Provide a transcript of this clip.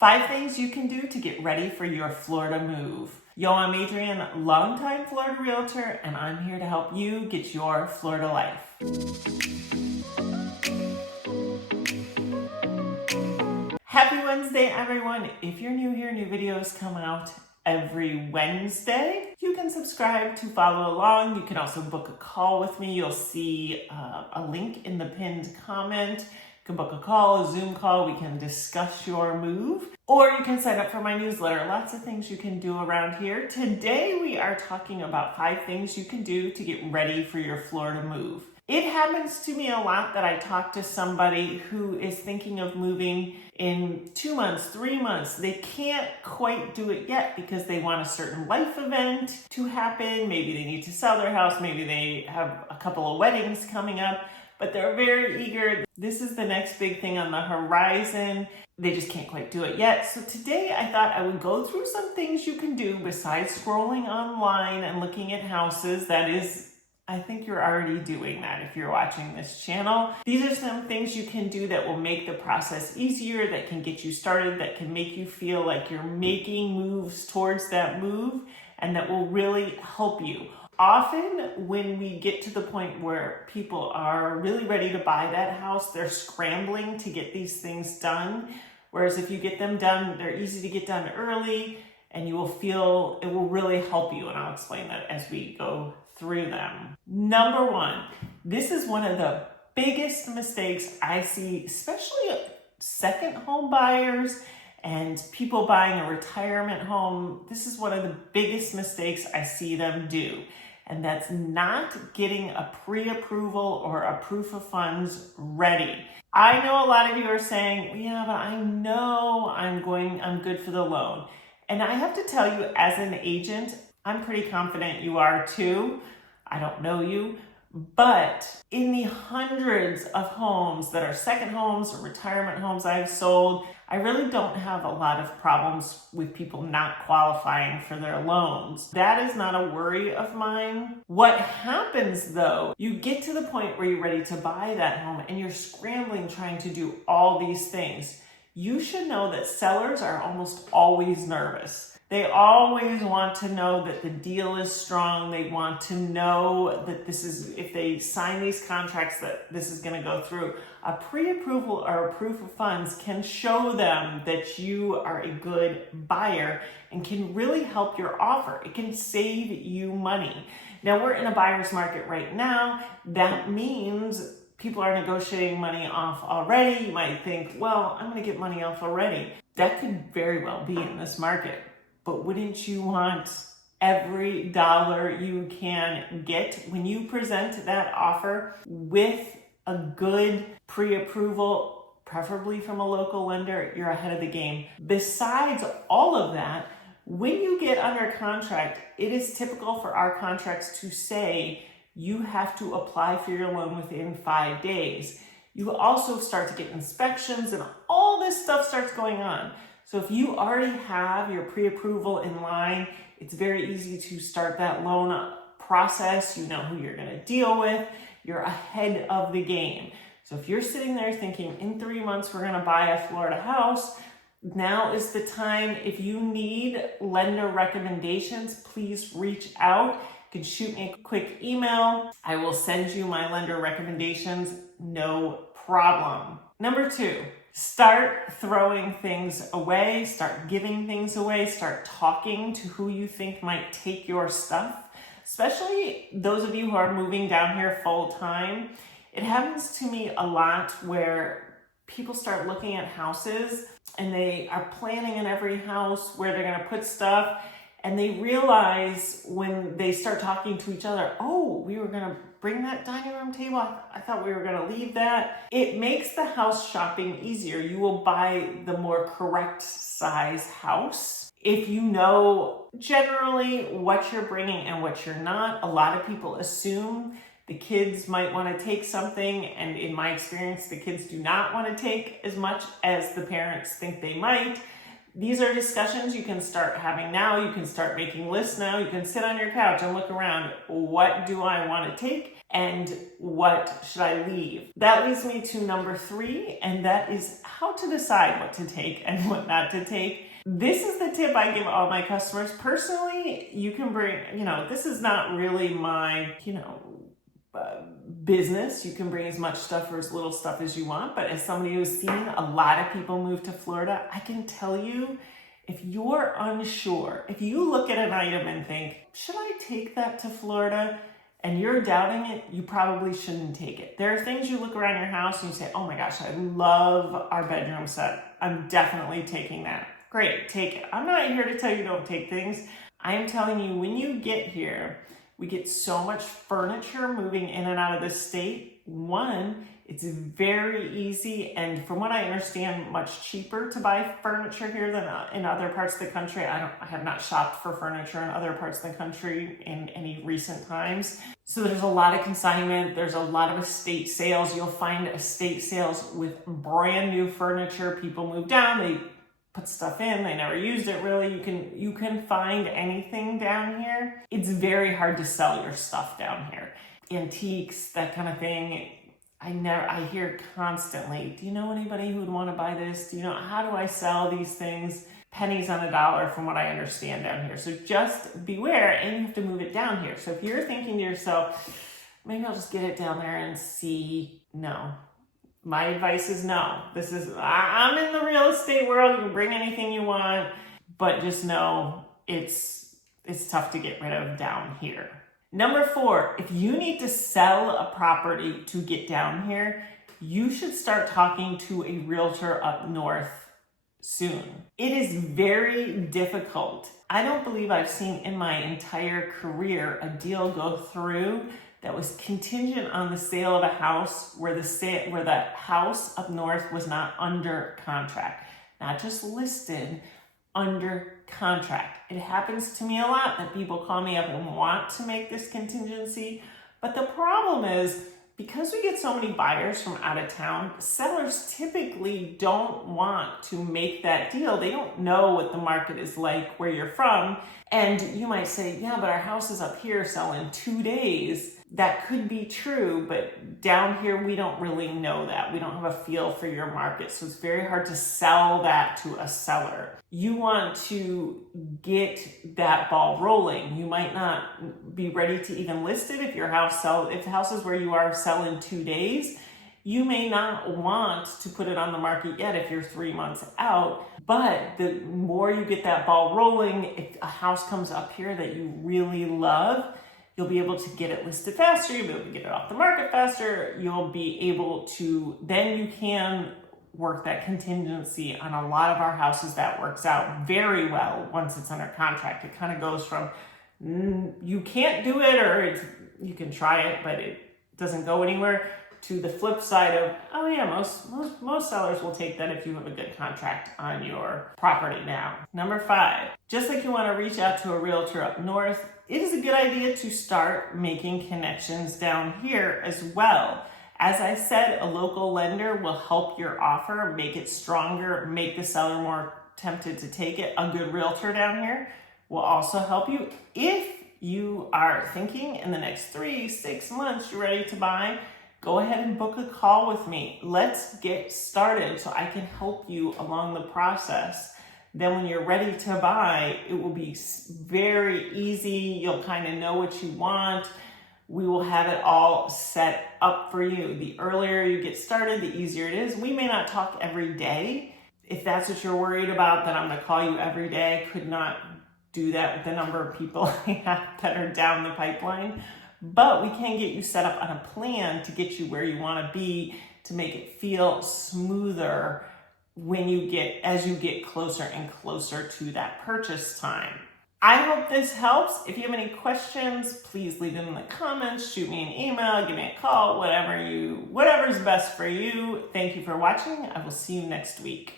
5 things you can do to get ready for your Florida move. Yo, I'm Adrienne, longtime Florida Realtor, and I'm here to help you get your Florida life. Happy Wednesday, everyone. If you're new here, new videos come out every Wednesday. You can subscribe to follow along. You can also book a call with me. You'll see a link in the pinned comment. You can book a call, a Zoom call. We can discuss your move, or you can sign up for my newsletter. Lots of things you can do around here. Today, we are talking about 5 things you can do to get ready for your Florida move. It happens to me a lot that I talk to somebody who is thinking of moving in 2 months, 3 months. They can't quite do it yet because they want a certain life event to happen. Maybe they need to sell their house. Maybe they have a couple of weddings coming up, but they're very eager. This is the next big thing on the horizon. They just can't quite do it yet. So today I thought I would go through some things you can do besides scrolling online and looking at houses. That is, I think you're already doing that if you're watching this channel. These are some things you can do that will make the process easier, that can get you started, that can make you feel like you're making moves towards that move, and that will really help you. Often when we get to the point where people are really ready to buy that house, they're scrambling to get these things done. Whereas if you get them done, they're easy to get done early, and you will feel it will really help you. And I'll explain that as we go through them. Number 1, this is one of the biggest mistakes I see, especially second home buyers and people buying a retirement home. This is one of the biggest mistakes I see them do. And that's not getting a pre-approval or a proof of funds ready. I know a lot of you are saying, yeah, but I know I'm good for the loan. And I have to tell you, as an agent, I'm pretty confident you are too. I don't know you, but in the hundreds of homes that are second homes or retirement homes I've sold, I really don't have a lot of problems with people not qualifying for their loans. That is not a worry of mine. What happens though, you get to the point where you're ready to buy that home and you're scrambling trying to do all these things. You should know that sellers are almost always nervous. They always want to know that the deal is strong. They want to know that if they sign these contracts, that this is going to go through. A pre-approval or a proof of funds can show them that you are a good buyer and can really help your offer. It can save you money. Now, we're in a buyer's market right now. That means people are negotiating money off already. You might think, well, I'm going to get money off already. That could very well be in this market. But wouldn't you want every dollar you can get? When you present that offer with a good pre-approval, preferably from a local lender, you're ahead of the game. Besides all of that, when you get under contract, it is typical for our contracts to say you have to apply for your loan within 5 days. You also start to get inspections and all this stuff starts going on. So if you already have your pre-approval in line, it's very easy to start that loan process. You know who you're going to deal with. You're ahead of the game. So if you're sitting there thinking, in 3 months, we're going to buy a Florida house, now is the time. If you need lender recommendations, please reach out. You can shoot me a quick email. I will send you my lender recommendations, no problem. Number 2. Start throwing things away, start giving things away, start talking to who you think might take your stuff, especially those of you who are moving down here full time. It happens to me a lot where people start looking at houses and they are planning in every house where they're going to put stuff, and they realize when they start talking to each other, oh, we were going to bring that dining room table. I thought we were going to leave that. It makes the house shopping easier. You will buy the more correct size house. If you know generally what you're bringing and what you're not, a lot of people assume the kids might want to take something, and in my experience, the kids do not want to take as much as the parents think they might. These are discussions you can start having now. You can start making lists now. You can sit on your couch and look around. What do I want to take? and what should I leave? That leads me to number 3, and that is how to decide what to take and what not to take. This is the tip I give all my customers. Personally, you can bring, this is not really my, business. You can bring as much stuff or as little stuff as you want, but as somebody who's seen a lot of people move to Florida, I can tell you, if you're unsure, if you look at an item and think, should I take that to Florida? And you're doubting it, you probably shouldn't take it. There are things you look around your house and you say, oh my gosh, I love our bedroom set. I'm definitely taking that. Great, take it. I'm not here to tell you don't take things. I am telling you, when you get here, we get so much furniture moving in and out of the state. One, it's very easy, and from what I understand, much cheaper to buy furniture here than in other parts of the country. I have not shopped for furniture in other parts of the country in any recent times. So there's a lot of consignment. There's a lot of estate sales. You'll find estate sales with brand new furniture. People move down, they put stuff in, they never used it really. You can find anything down here. It's very hard to sell your stuff down here. Antiques, that kind of thing. I hear constantly, do you know anybody who would want to buy this? How do I sell these things? Pennies on a dollar from what I understand down here. So just beware, and you have to move it down here. So if you're thinking to yourself, maybe I'll just get it down there and see, no. My advice is no. I'm in the real estate world. You can bring anything you want, but just know it's tough to get rid of down here. Number 4, if you need to sell a property to get down here, you should start talking to a realtor up north soon. It is very difficult. I don't believe I've seen in my entire career a deal go through that was contingent on the sale of a house where the house up north was not under contract, not just listed, under contract. It happens to me a lot that people call me up and want to make this contingency, but the problem is, because we get so many buyers from out of town, sellers typically don't want to make that deal. They don't know what the market is like where you're from. And you might say, yeah, but our house is up here, sell in 2 days. That could be true, but down here, we don't really know that. We don't have a feel for your market. So it's very hard to sell that to a seller. You want to get that ball rolling. You might not be ready to even list it if the houses where you are sell in 2 days. You may not want to put it on the market yet if you're 3 months out, but the more you get that ball rolling, if a house comes up here that you really love, you'll be able to get it listed faster, you'll be able to get it off the market faster, you'll be able to, then you can work that contingency on a lot of our houses. That works out very well once it's under contract. It kind of goes from you can't do it, or you can try it, but it doesn't go anywhere, to the flip side of, oh yeah, most sellers will take that if you have a good contract on your property now. Number 5, just like you want to reach out to a realtor up north, it is a good idea to start making connections down here as well. As I said, a local lender will help your offer, make it stronger, make the seller more tempted to take it. A good realtor down here will also help you. If you are thinking in the next 3-6 months you're ready to buy, go ahead and book a call with me. Let's get started so I can help you along the process. Then when you're ready to buy, it will be very easy. You'll kind of know what you want. We will have it all set up for you. The earlier you get started, the easier it is. We may not talk every day. If that's what you're worried about, then I'm going to call you every day. I could not do that with the number of people I have that are down the pipeline. But we can get you set up on a plan to get you where you want to be, to make it feel smoother as you get closer and closer to that purchase time. I hope this helps. If you have any questions, please leave them in the comments, shoot me an email, give me a call, whatever's best for you. Thank you for watching. I will see you next week.